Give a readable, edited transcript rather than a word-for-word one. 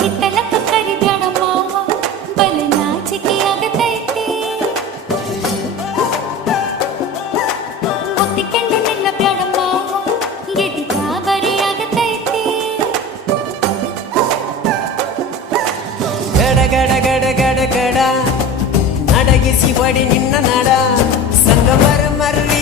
ಹಿತ್ತಲಕ್ಕ ಕರಿಬ್ಯಾಡ ಮಾವ ಬಲೆ ನಾಚಿಕೆ ಆಗತೈತಿ ಒತ್ತಿಕೊಂಡು ನಿಲ್ಲಬ್ಯಾಡ ಮಾವ ಗೆದಿ ಗಾಬರಿ ಆಗತೈತಿ ಗಡ ಗಡ ಗಡ ಗಡ ಗಡ ನಡಗಿಸಿ ಬಡಿ ನಿನ್ನ ನಡ ಸಂಗಮರ ಮರ್ರಿ